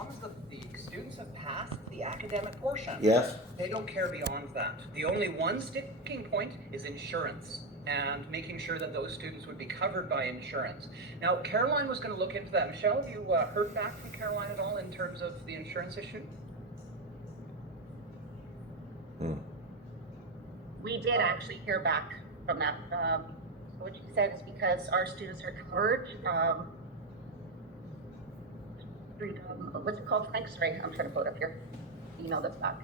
long as the students have passed the academic portion, Yes. they don't care beyond that. The only one sticking point is insurance and making sure that those students would be covered by insurance. Now, Caroline was going to look into that. Michelle, have you heard back from Caroline at all in terms of the insurance issue? We did actually hear back from that. What you said is because our students are covered. What's it called? Thanks, sorry, I'm trying to pull it up here. Email this back.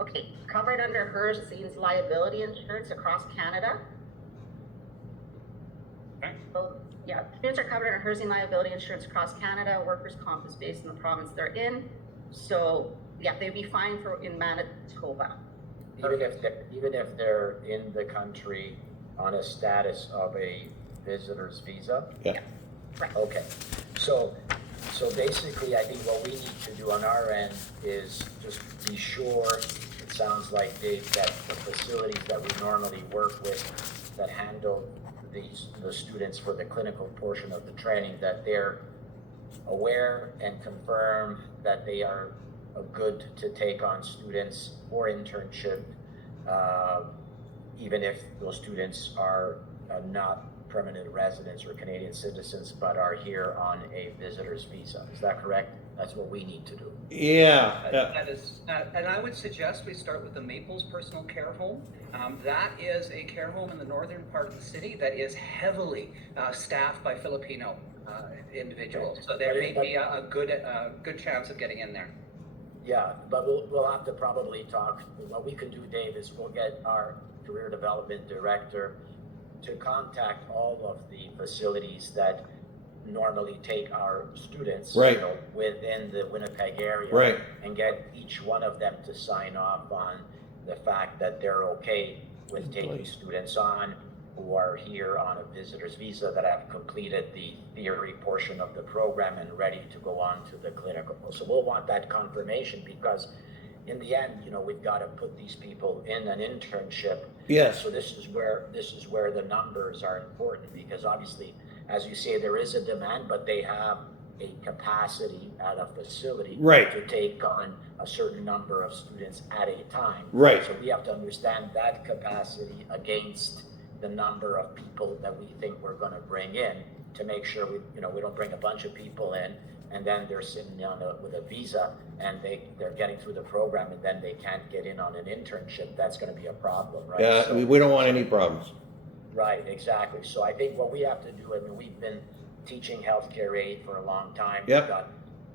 Okay, covered under Hurricanes liability insurance across Canada. Okay. So, yeah, students are covered under hurricane liability insurance across Canada. Workers' comp is based in the province they're in. So, yeah, they'd be fine in Manitoba. Even if they're in the country on a status of a visitor's visa? Yeah. Right. Okay. So basically, I think what we need to do on our end is just be sure, it sounds like, Dave, that the facilities that we normally work with that handle the students for the clinical portion of the training, that they're aware and confirm that they are good to take on students for internship, even if those students are not permanent residents or Canadian citizens, but are here on a visitor's visa. Is that correct? That's what we need to do. Yeah. That is, and I would suggest we start with the Maples Personal Care Home. That is a care home in the northern part of the city that is heavily staffed by Filipino individuals. So there may be a good chance of getting in there. Yeah, but we'll have to probably talk. What we can do, Dave, is we'll get our career development director to contact all of the facilities that normally take our students, right, within the Winnipeg area, right, and get each one of them to sign off on the fact that they're okay with taking students on who are here on a visitor's visa, that have completed the theory portion of the program and ready to go on to the clinical. So we'll want that confirmation, because in the end, we've got to put these people in an internship. Yes. So this is where the numbers are important, because obviously, as you say, there is a demand, but they have a capacity at a facility, right, to take on a certain number of students at a time. Right. So we have to understand that capacity against the number of people that we think we're going to bring in, to make sure we don't bring a bunch of people in and then they're sitting with a visa and they're getting through the program and then they can't get in on an internship. That's going to be a problem, right? Yeah, so, we don't want any problems. Right, exactly. So I think what we have to do, we've been teaching healthcare aid for a long time. Yep. We've got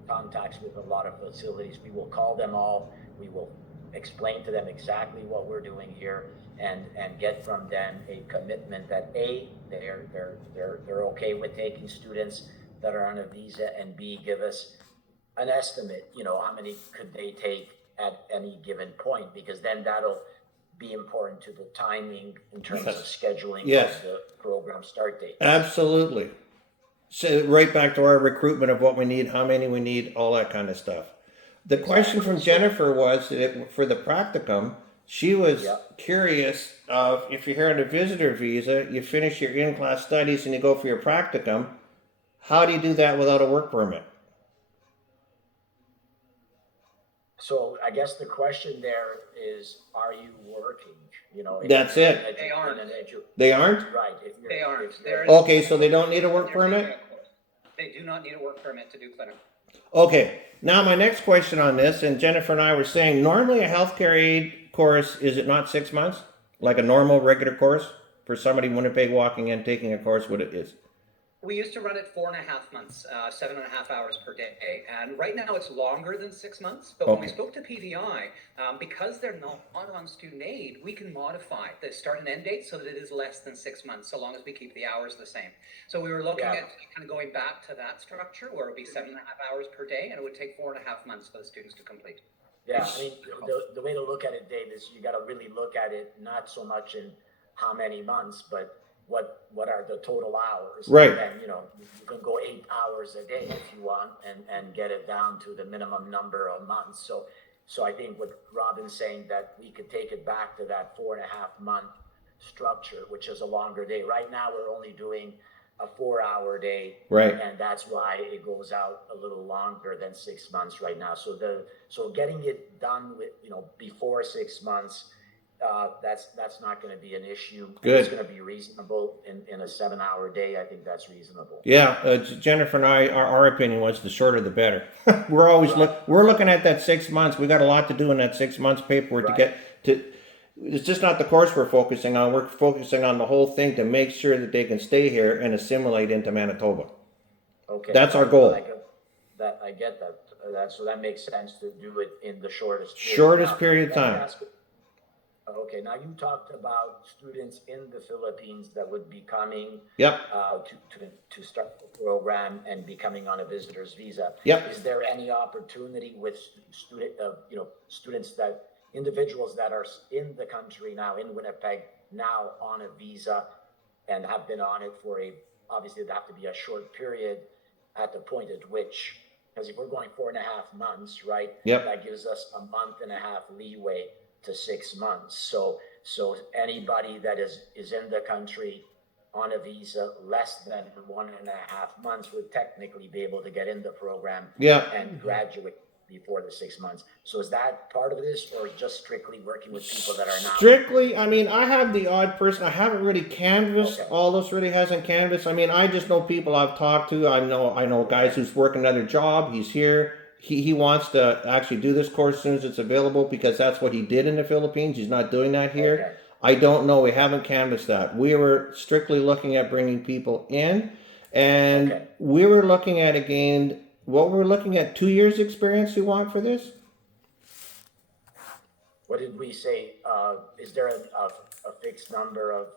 contacts with a lot of facilities. We will call them all. We will explain to them exactly what we're doing here, and get from them a commitment that A, they're okay with taking students that are on a visa, and B, give us an estimate, how many could they take at any given point, because then that'll be important to the timing in terms of scheduling of the program start date. Absolutely. So right back to our recruitment of what we need, how many we need, all that kind of stuff. The question from Jennifer was that for the practicum, she was curious of, if you're here on a visitor visa, you finish your in-class studies and you go for your practicum, how do you do that without a work permit? So I guess the question there is, are you working? That's it. They aren't. They aren't? Right. They aren't. Okay, so they don't need a work permit? They do not need a work permit to do clinical. Okay, now my next question on this, and Jennifer and I were saying, normally a healthcare aid course, is it not 6 months? Like a normal regular course for somebody in Winnipeg walking in, taking a course, what it is? We used to run it 4.5 months, 7.5 hours per day. And right now it's longer than 6 months. But when we spoke to PVI, because they're not on student aid, we can modify the start and end date so that it is less than 6 months, so long as we keep the hours the same. So we were looking at kind of going back to that structure where it would be 7.5 hours per day, and it would take 4.5 months for the students to complete. Yeah, the way to look at it, Dave, is you got to really look at it not so much in how many months, but what are the total hours? Right. And you can go 8 hours a day if you want, and get it down to the minimum number of months. So I think what Robin's saying, that we could take it back to that 4.5 month structure, which is a longer day. Right now, we're only doing a 4-hour day, Right. and that's why it goes out a little longer than 6 months right now. So getting it done with, before 6 months, that's not going to be an issue. Good. It's going to be reasonable in a 7-hour day. I think that's reasonable. Yeah, Jennifer and I, our opinion was the shorter the better. We're always Right. we're looking at that 6 months. We got a lot to do in that 6 months paperwork to Right. get to. It's just not the course we're focusing on. We're focusing on the whole thing to make sure that they can stay here and assimilate into Manitoba. Okay. That's our goal. I get that. So that makes sense to do it in the shortest Shortest Now, period of let me time. ask- Okay, now you talked about students in the Philippines that would be coming Yep. to start the program and be coming on a visitor's visa. Yep. Is there any opportunity with students individuals that are in the country now, in Winnipeg, now on a visa and have been on it for obviously it'd have to be a short period at the point at which, because if we're going 4.5 months, right? Yep. That gives us a month and a half leeway to 6 months. So anybody that is in the country on a visa less than 1.5 months would technically be able to get in the program Yeah. and graduate before the 6 months. So is that part of this, or just strictly working with people that are now? Strictly, I mean, I have the odd person. I haven't really canvassed. Okay. Aldous really hasn't canvassed. I mean, I just know people I've talked to. I know guys who's working another job. He's here. He wants to actually do this course as soon as it's available because that's what he did in the Philippines. He's not doing that here. Okay. I don't know. We haven't canvassed that. We were strictly looking at bringing people in, and Okay. we were looking at again. What we're looking at, 2 years experience you want for this? What did we say? Is there a fixed number of?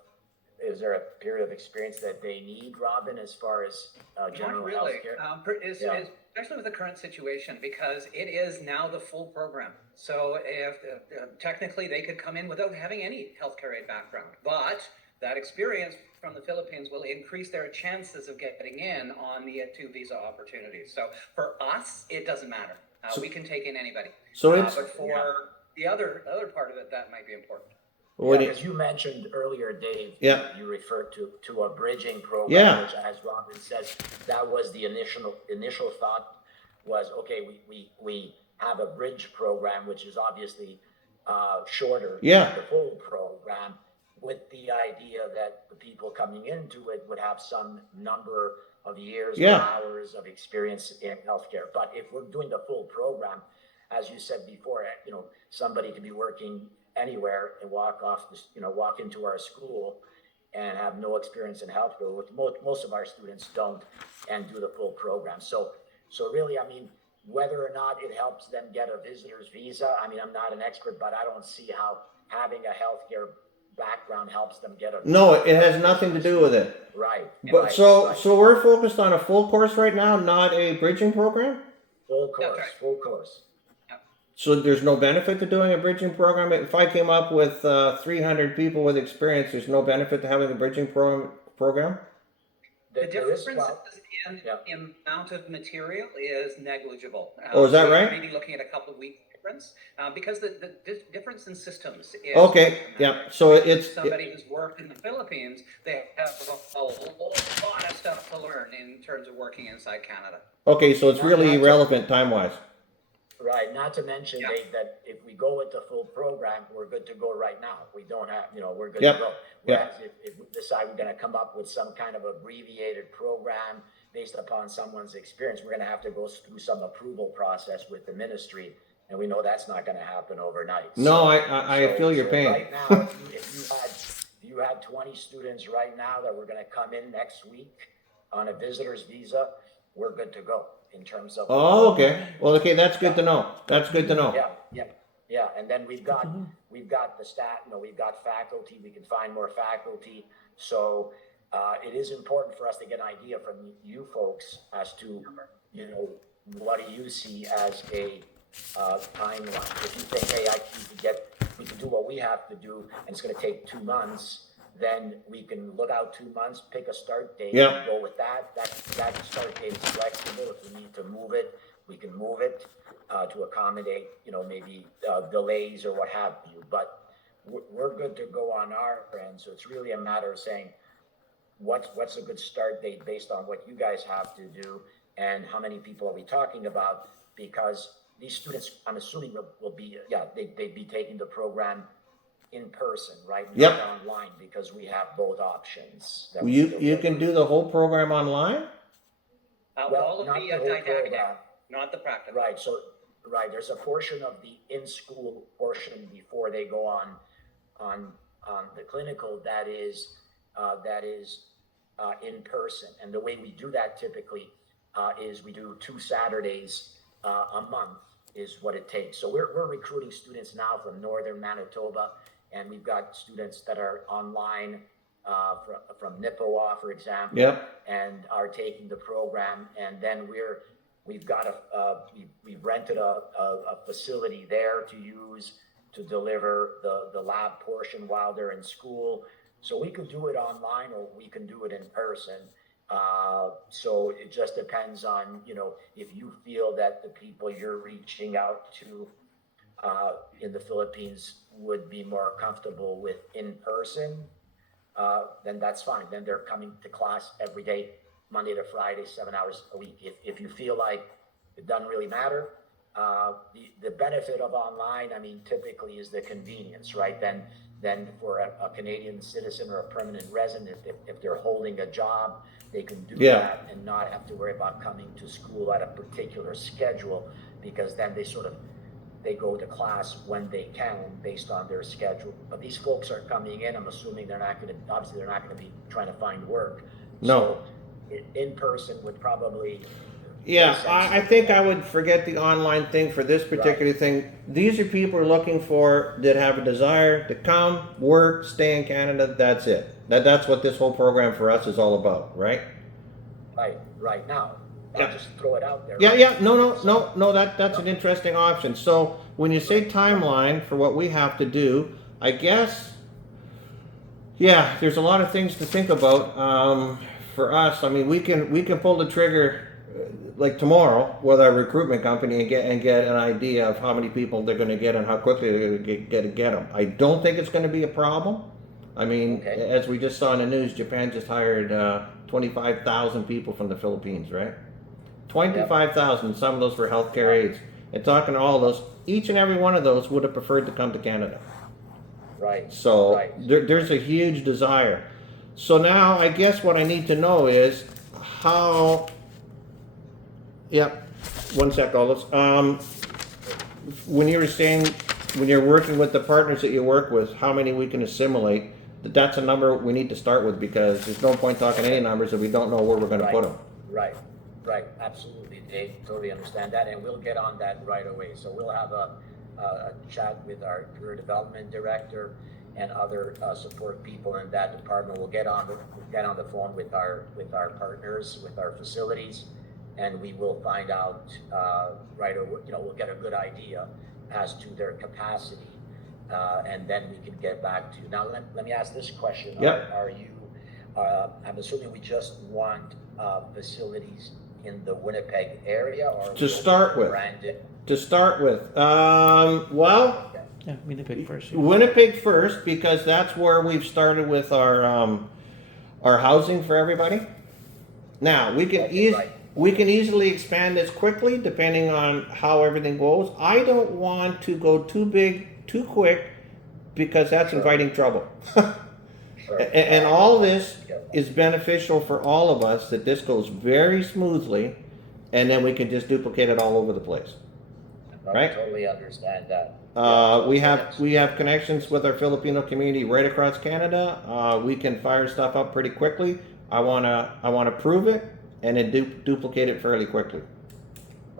Is there a period of experience that they need, Robin, as far as general Not really, healthcare? Yeah. especially with the current situation, because it is now the full program. So if technically they could come in without having any healthcare aid background, but that experience from the Philippines will increase their chances of getting in on the 2 visa opportunities. So for us, it doesn't matter. We can take in anybody. So it's but for the other part of it, that might be important. what do you- Because you mentioned earlier, Dave, Yeah. you referred to a bridging program, Yeah. which, as Robin says, that was the initial thought was, okay, we have a bridge program, which is obviously shorter Yeah. than the full program, with the idea that the people coming into it would have some number of years or Yeah. hours of experience in healthcare. But if we're doing the full program, as you said before, somebody could be working anywhere and walk into our school and have no experience in healthcare, which most of our students don't, and do the full program. So really, I mean, whether or not it helps them get a visitor's visa, I mean, I'm not an expert, but I don't see how having a healthcare background helps them get a visa. No, it has nothing to do with it. Right. But right, so right. so we're focused on a full course right now, not a bridging program. Full That's course, right. full course. So there's no benefit to doing a bridging program. If I came up with 300 people with experience, there's no benefit to having a bridging program. The There is- difference in yeah. amount of material is negligible. Oh, is that so right? Maybe looking at a couple of weeks difference, because the difference in systems is Okay, yeah. So it's somebody who's worked in the Philippines, they have a lot of stuff to learn in terms of working inside Canada. okay. So it's really Not- irrelevant time wise. Right, not to mention, Yeah. Dave, that if we go with the full program, we're good to go right now. We don't have, we're good Yep, to go. yep. Whereas if we decide we're gonna come up with some kind of abbreviated program based upon someone's experience, we're gonna have to go through some approval process with the ministry, and we know that's not gonna happen overnight. No, I feel your pain. Right now, if you had 20 students right now that were gonna come in next week on a visitor's visa, we're good to go in terms of. Oh, okay. Well, okay. That's good to know. That's good to know. Yeah, and then we've got the staff, we've got faculty, we can find more faculty. So it is important for us to get an idea from you folks as to, what do you see as a timeline? If you think, hey, we can do what we have to do, and it's gonna take 2 months, then we can look out 2 months, pick a start date, Yeah. and go with that. That start date is flexible. If we need to move it, we can move it to accommodate, maybe delays or what have you. But we're good to go on our end. So it's really a matter of saying, what's a good start date based on what you guys have to do and how many people are we talking about? Because these students, I'm assuming will be, they'd be taking the program in person, right? Yep. Not online, because we have both options. that You can do the whole program online? Well, All of not the the whole didactic, program. not the practical. Right, so, right, there's a portion of the in-school portion before they go on the clinical that is in person. And the way we do that typically is we do 2 Saturdays a month is what it takes. So we're recruiting students now from northern Manitoba, and we've got students that are online from Nipawin, for example, Yep. and are taking the program. And then we've rented a facility there to use to deliver the lab portion while they're in school. So we could do it online or we can do it in person. So it just depends on, if you feel that the people you're reaching out to in the Philippines would be more comfortable with in person, then that's fine. Then they're coming to class every day, Monday to Friday, 7 hours a week. If you feel like it doesn't really matter, the benefit of online, typically is the convenience, right? Then for a Canadian citizen or a permanent resident, if they're holding a job, they can do that and not have to worry about coming to school at a particular schedule, because then they go to class when they can based on their schedule. But these folks are coming in, I'm assuming they're not going to be trying to find work. No. So in person would probably. Yeah, I think I would forget the online thing for this particular thing. These are people who are looking that have a desire to come, work, stay in Canada. That's it. That's what this whole program for us is all about, right? Right now. I'll just throw it out there. Yeah. No. That's an interesting option. So when you say timeline for what we have to do, I guess, there's a lot of things to think about. For us, we can pull the trigger like tomorrow with our recruitment company and get an idea of how many people they're going to get and how quickly they're going to get them. I don't think it's going to be a problem. As we just saw in the news, Japan just hired 25,000 people from the Philippines, right? 25,000, some of those for healthcare aides. And talking to all of those, each and every one of those would have preferred to come to Canada. Right. So there's a huge desire. So now I guess what I need to know is how. Yep. One sec, Aldous. When you were saying, when you're working with the partners that you work with, how many we can assimilate, that's a number we need to start with, because there's no point talking any numbers if we don't know where we're going to put them. Right. Absolutely, Dave. Totally understand that. And we'll get on that right away. So we'll have a chat with our career development director and other support people in that department. We'll get on the phone with our partners, with our facilities, and we will find out right away. We'll get a good idea as to their capacity, and then we can get back to you. Now, let me ask this question: Are you? I'm assuming we just want facilities in the Winnipeg area, or to start with? Well. Yeah, Winnipeg first. Yeah. Winnipeg first, because that's where we've started with our housing for everybody. Now we can easily expand this quickly depending on how everything goes. I don't want to go too big too quick, because that's inviting trouble. And all this is beneficial for all of us, that this goes very smoothly, and then we can just duplicate it all over the place. Right? I totally understand that. We have connections with our Filipino community right across Canada. We can fire stuff up pretty quickly. I wanna prove it and then duplicate it fairly quickly.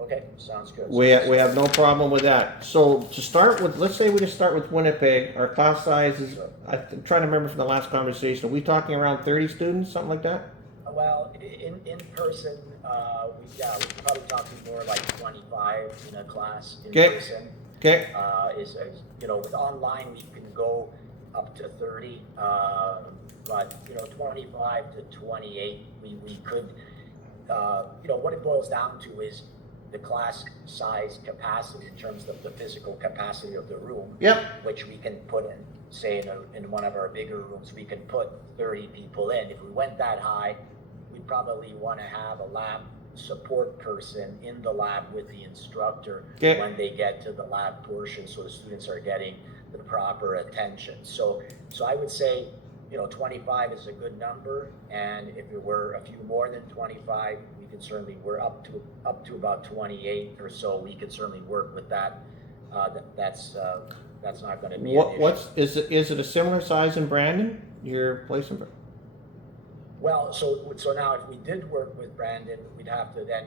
Okay, sounds good. We have no problem with that. So to start with, let's say we just start with Winnipeg. Our class size is, I'm trying to remember from the last conversation, are we talking around 30 students, something like that? Well, in person, we're probably talking more like 25 in a class in person. Okay. With online we can go up to 30, but 25 to 28 we could. What it boils down to is the class size capacity in terms of the physical capacity of the room. Yep. Which we can put in. say in one of our bigger rooms, we can put 30 people in. If we went that high, we'd probably want to have a lab support person in the lab with the instructor Okay. when they get to the lab portion, so the students are getting the proper attention. So I would say, 25 is a good number, and if it were a few more than 25, we could certainly, we're up to about 28 or so, we could certainly work with that. That's not going to be an issue. Is it a similar size in Brandon, your place in Brandon? Well, so now if we did work with Brandon, we'd have to then,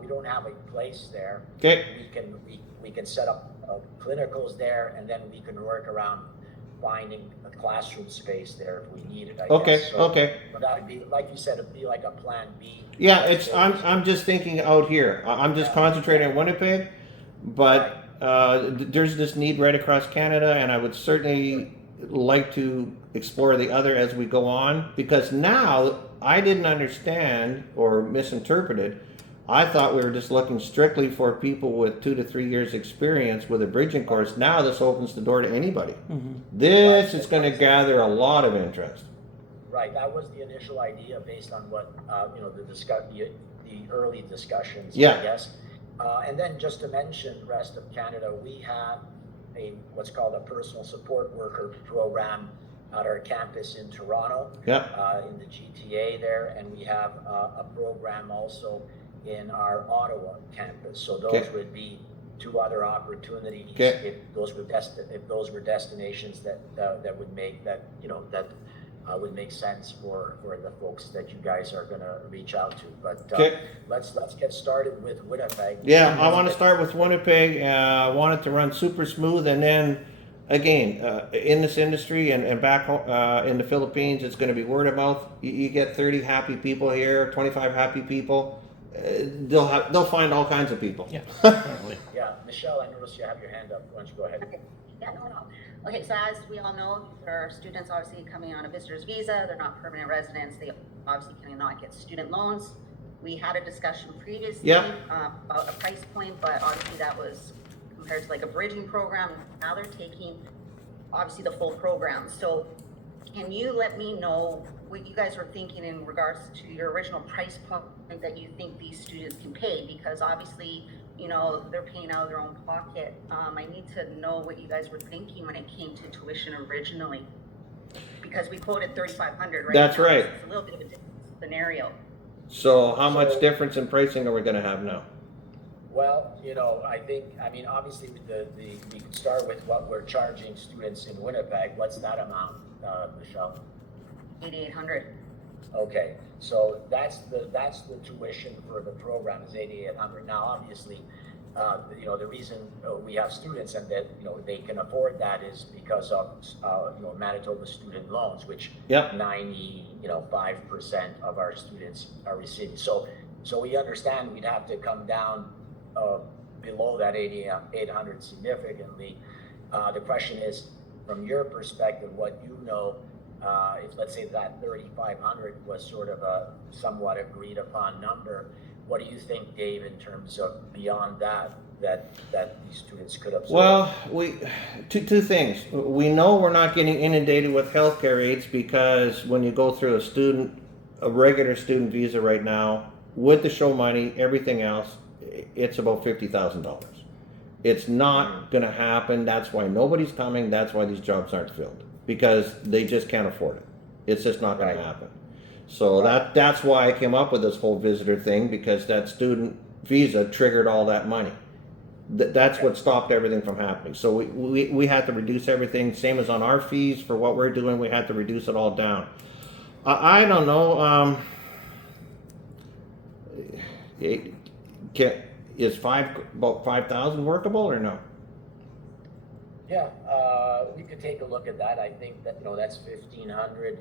we don't have a place there. Okay. We can set up clinicals there, and then we can work around finding a classroom space there if we need it, I guess. So, Okay. But that would be, like you said, it'd be like a plan B. Yeah, I'm just thinking out here. I'm just concentrating on Winnipeg, but there's this need right across Canada, and I would certainly like to explore the other as we go on, because now I didn't understand or misinterpreted. I thought we were just looking strictly for people with 2 to 3 years experience with a bridging course. Now this opens the door to anybody. This is going to gather a lot of interest. Right, that was the initial idea based on what, the early discussions, Yeah. I guess. And then just to mention the rest of Canada, we have what's called a personal support worker program at our campus in Toronto, in the GTA there, and we have a program also in our Ottawa campus. So those would be 2 other opportunities if those were destinations that would make that would make sense for the folks that you guys are going to reach out to. But let's get started with Winnipeg. Yeah, I want to start with Winnipeg. I want it to run super smooth, and then again, in this industry and back in the Philippines, it's going to be word of mouth. You get 30 happy people here, 25 happy people. They'll find all kinds of people. Yeah, definitely. Yeah, Michelle, I noticed you have your hand up. Why don't you go ahead? Okay. Yeah, no. Okay, so as we all know, there are students obviously coming on a visitor's visa. They're not permanent residents. They obviously cannot get student loans. We had a discussion previously about a price point, but obviously that was compared to like a bridging program. Now they're taking obviously the full program. So can you let me know what you guys were thinking in regards to your original price point that you think these students can pay? Because obviously, they're paying out of their own pocket. I need to know what you guys were thinking when it came to tuition originally, because we quoted $3,500, right? That's right. It's a little bit of a different scenario. So how much difference in pricing are we going to have now? Well, obviously we can start with what we're charging students in Winnipeg. What's that amount, Michelle? $8,800. Okay, so that's the tuition for the program is $8,800. Now, obviously, the reason we have students and that they can afford that is because of Manitoba student loans, which 95% of our students are receiving. So we understand we'd have to come down below that $8,800 significantly. The question is, from your perspective, what if let's say that $3,500 was sort of a somewhat agreed upon number, what do you think, Dave, in terms of beyond that these students could absorb? Well, two things. We know we're not getting inundated with healthcare aids, because when you go through a regular student visa right now, with the show money, everything else, it's about $50,000. It's not going to happen. That's why nobody's coming. That's why these jobs aren't filled, because they just can't afford it. It's just not going to happen. So that's why I came up with this whole visitor thing, because that student visa triggered all that money. That's what stopped everything from happening. So we had to reduce everything, same as on our fees for what we're doing. We had to reduce it all down. I don't know. Is about 5,000 workable or no? Yeah, we could take a look at that. I think that that's 1,500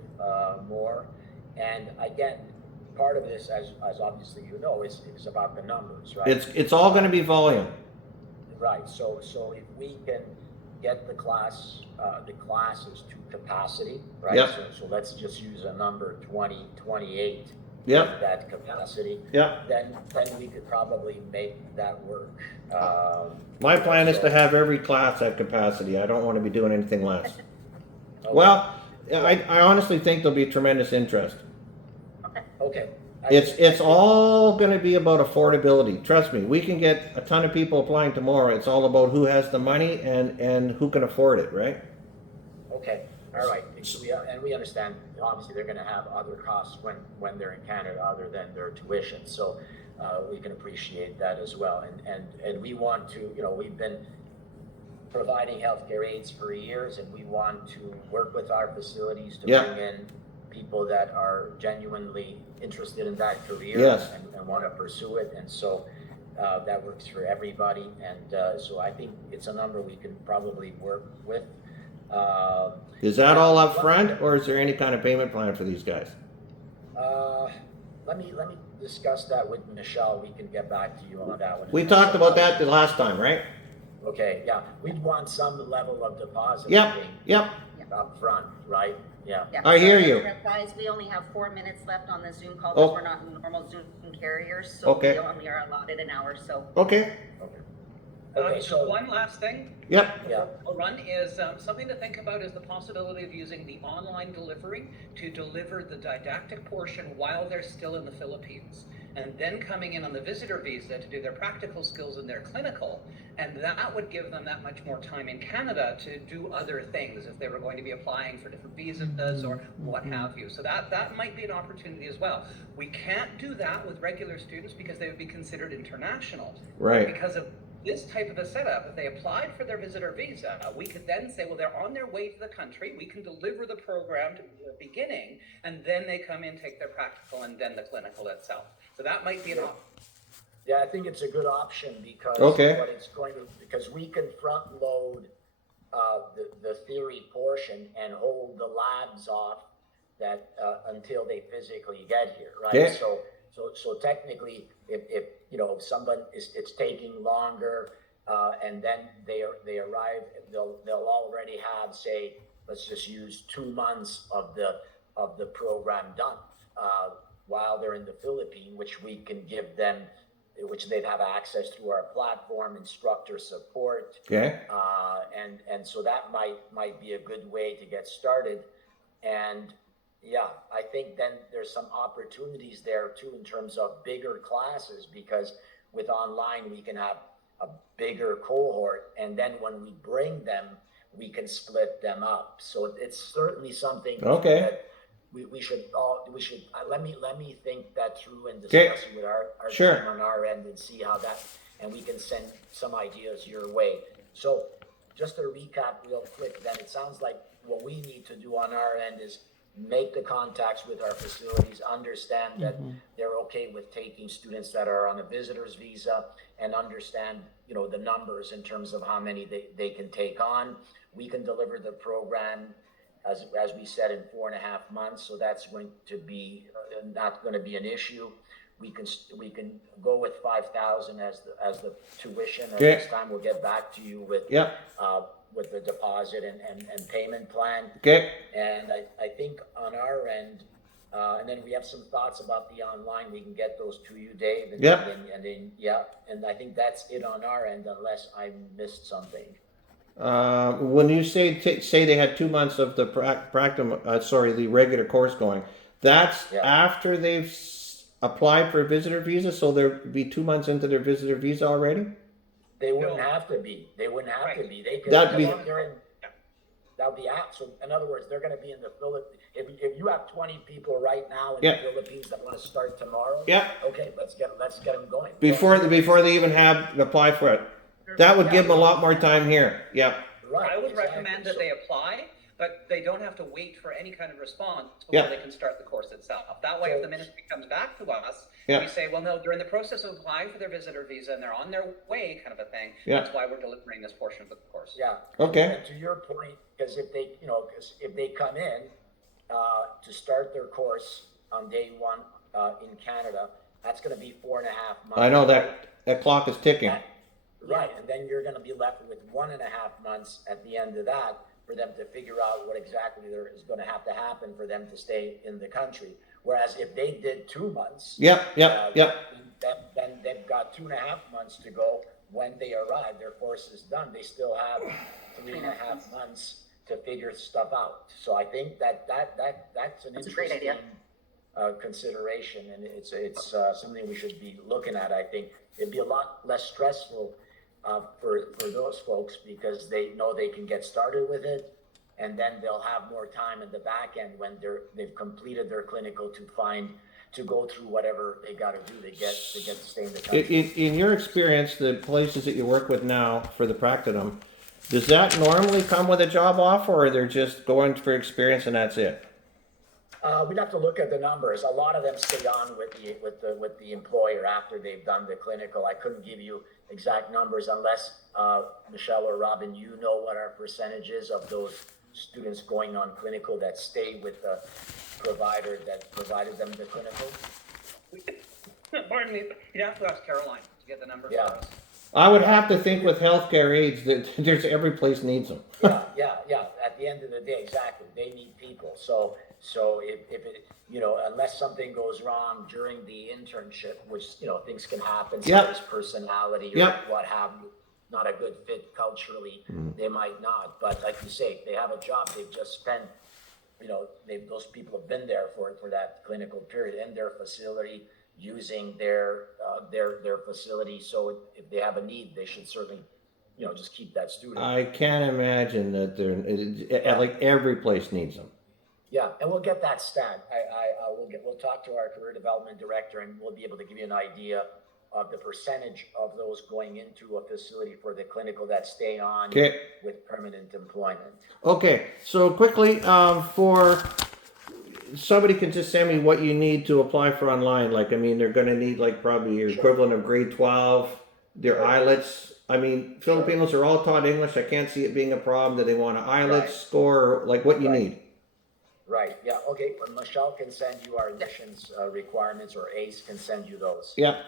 more. And again, part of this, as obviously is about the numbers, right? It's all going to be volume. Right. So if we can get the classes to capacity, right? Yep. So let's just use a number 28. Yep. That capacity. Yep. Then we could probably make that work. My plan is to have every class at capacity. I don't want to be doing anything less. Well, I honestly think there'll be tremendous interest. Okay. It's all going to be about affordability. Trust me, we can get a ton of people applying tomorrow. It's all about who has the money and who can afford it, right? Okay, all right. We understand, obviously, they're gonna have other costs when they're in Canada other than their tuition, so we can appreciate that as well. And we want to, we've been providing healthcare aids for years, and we want to work with our facilities to Yeah. bring in people that are genuinely interested in that career Yes. and want to pursue it, and so that works for everybody. And so I think it's a number we can probably work with. Is that all up front, or is there any kind of payment plan for these guys? Let me discuss that with Michelle. We can get back to you on that one. We talked about that the last time, right? Okay, yeah, we'd want some level of deposit. Yep, yep. Up front, right? Yeah. Yeah. I hear you. Guys, we only have 4 minutes left on the Zoom call Oh. because we're not normal Zoom carriers, so Okay. we only are allotted an hour, so. Okay. Okay, so One last thing. Yep. yeah, A run is something to think about is the possibility of using the online delivery to deliver the didactic portion while they're still in the Philippines, and then coming in on the visitor visa to do their practical skills and their clinical, and that would give them that much more time in Canada to do other things if they were going to be applying for different visas or what have you. So that might be an opportunity as well. We can't do that with regular students because they would be considered international. Right. Because of this type of a setup, if they applied for their visitor visa, we could then say, well, they're on their way to the country. We can deliver the program to the beginning, and then they come in, take their practical, and then the clinical itself. So that might be an option. yeah, I think it's a good option because Okay. what it's going to, because we can front load the theory portion and hold the labs off that until they physically get here, right? Yeah. So technically, if someone it's taking longer, and then they arrive, they'll already have, say, let's just use 2 months of the program done while they're in the Philippines, which we can give them, which they'd have access to our platform, instructor support, Okay. and so that might be a good way to get started. And yeah, I think then there's some opportunities there too in terms of bigger classes, because with online we can have a bigger cohort, and then when we bring them, we can split them up. So it's certainly something Okay. that we should let me think that through and Okay. discuss it with our Sure. team on our end and see how that, and we can send some ideas your way. So just to recap real quick, then it sounds like what we need to do on our end is make the contacts with our facilities, understand that they're okay with taking students that are on a visitor's visa, and understand, the numbers in terms of how many they can take on. We can deliver the program, as we said, in 4.5 months, so that's going to be not going to be an issue. We can go with 5,000 as the tuition, and Okay. this time we'll get back to you with Yep. with the deposit and payment plan. Okay. And I think on our end, and then we have some thoughts about the online. We can get those to you, Dave. And, Yep. and then yeah, and I think that's it on our end, unless I missed something. When you say they had 2 months of the the regular course going, that's Yeah. after they've applied for a visitor visa, so they'll be 2 months into their visitor visa already? They wouldn't No. have to be. They wouldn't have to Right. be. They could. That'd be- They're in, that would be out. So in other words, they're going to be in the Philippines. If you have 20 people right now in Yeah. the Philippines that want to start tomorrow, Yeah. okay, let's get them going. Before they even have apply for it. That would give them a lot more time here. Yeah. Right, I would exactly. recommend that So- they apply, but they don't have to wait for any kind of response before Yeah. they can start the course itself. That way, if the ministry comes back to us, Yeah. we say, well, no, they're in the process of applying for their visitor visa and they're on their way, kind of a thing. Yeah. That's why we're delivering this portion of the course. Yeah. Okay. And to your point, because if they come in to start their course on day one in Canada, that's going to be 4.5 months. I know that clock is ticking. Right, and then you're going to be left with 1.5 months at the end of that for them to figure out what exactly there is going to have to happen for them to stay in the country. Whereas if they did 2 months, Yep. then they've got 2.5 months to go. When they arrive, their course is done. They still have 3.5 months to figure stuff out. So I think that's an That's a great interesting idea. consideration, and it's something we should be looking at. I think it'd be a lot less stressful for those folks because they know they can get started with it, and then they'll have more time in the back end when they've completed their clinical to go through whatever they got to do to get to stay in the country. In your experience, the places that you work with now for the practicum, does that normally come with a job offer, or they're just going for experience and that's it? We'd have to look at the numbers. A lot of them stay on with the employer after they've done the clinical. I couldn't give you exact numbers unless Michelle or Robin, you know what our percentage is of those students going on clinical that stay with the provider that provided them the clinical. Pardon me, you'd have to ask Caroline to get the numbers Yeah. for us. I would have to think with healthcare aides that there's every place needs them. Yeah. At the end of the day, exactly. They need people. So if it, unless something goes wrong during the internship, which, things can happen, somebody's personality or what have you, not a good fit culturally, they might not. But like you say, they have a job, they've just spent, those people have been there for that clinical period in their facility, using their facility. So if they have a need, they should certainly, just keep that student. I can't imagine that like every place needs them. Yeah, and we'll get that stat. We'll talk to our career development director, and we'll be able to give you an idea of the percentage of those going into a facility for the clinical that stay on with permanent employment. Okay, so quickly, for somebody can just send me what you need to apply for online. Like, I mean, they're going to need like probably your equivalent of grade 12, their IELTS. I mean, Filipinos are all taught English. I can't see it being a problem. Do they want an IELTS score, like what you need? Right, yeah, okay. But Michelle can send you our admissions requirements, or ACE can send you those. Yeah,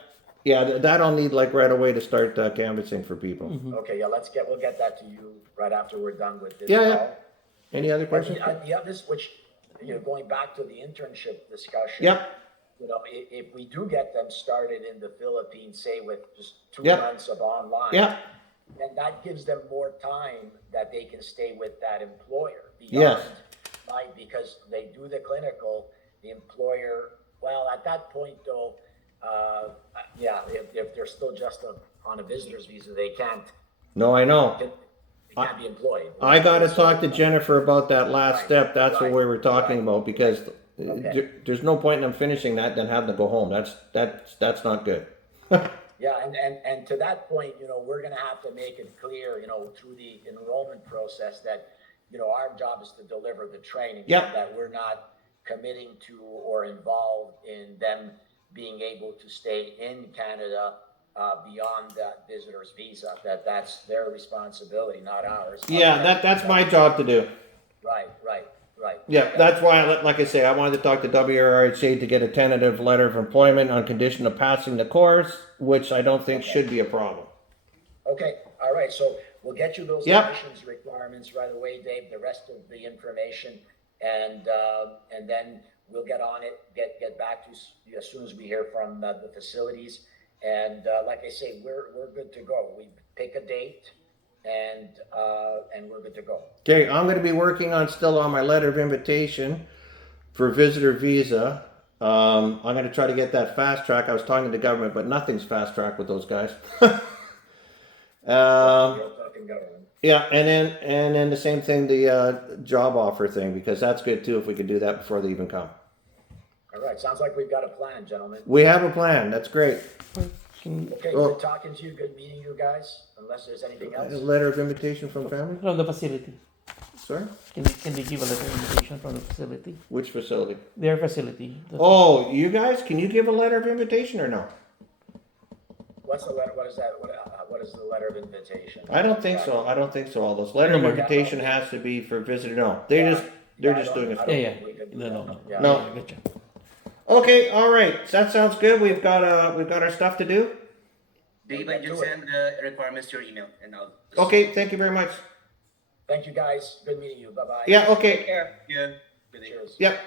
that I'll need like right away to start canvassing for people. Okay, yeah, we'll get that to you right after we're done with this Yeah. call. Any other questions? Going back to the internship discussion. Yep. If we do get them started in the Philippines, say with just 2 months of online, then that gives them more time that they can stay with that employer beyond, right? Because they do the clinical, the employer, well, at that point though, if they're still just on a visitor's visa, they can't. No, I know. They can't be employed. I got to talk to Jennifer about that last step. That's what we were talking about, because there's no point in them finishing that then having to go home. That's not good. Yeah, and to that point, we're going to have to make it clear, through the enrollment process that, our job is to deliver the training, that we're not committing to or involved in them being able to stay in Canada beyond that visitor's visa. That's their responsibility, not ours. Yeah, that's my job to do. Right. Yeah, that's why, like I say, I wanted to talk to WRHA to get a tentative letter of employment on condition of passing the course, which I don't think should be a problem. Okay, all right, so we'll get you those admissions requirements right away, Dave, the rest of the information, and then we'll get on it, get back to you as soon as we hear from the facilities. And like I say, we're good to go. We pick a date, and we're good to go. Okay, I'm going to be working still on my letter of invitation for visitor visa. I'm going to try to get that fast track. I was talking to the government, but nothing's fast track with those guys. Yeah, and then the same thing, the job offer thing, because that's good too if we could do that before they even come. All right, sounds like we've got a plan, gentlemen. We have a plan. That's great. Okay, good talking to you. Good meeting you guys. Unless there's anything else. A letter of invitation from family? From the facility. Sorry? Can they give a letter of invitation from the facility? Which facility? Their facility. Oh, you guys? Can you give a letter of invitation or no? What's the letter? What is that? What is the letter of invitation? I don't think so. All those letter of invitation has to be for visitor. No, they're just doing it. No. No. Gotcha. Okay, all right. That sounds good. We've got our stuff to do. Dave, I just send the requirements to your email, and I'll. Okay, thank you very much. Thank you, guys. Good meeting you. Bye bye. Yeah. Okay. Take care. Yeah. Cheers. Yep.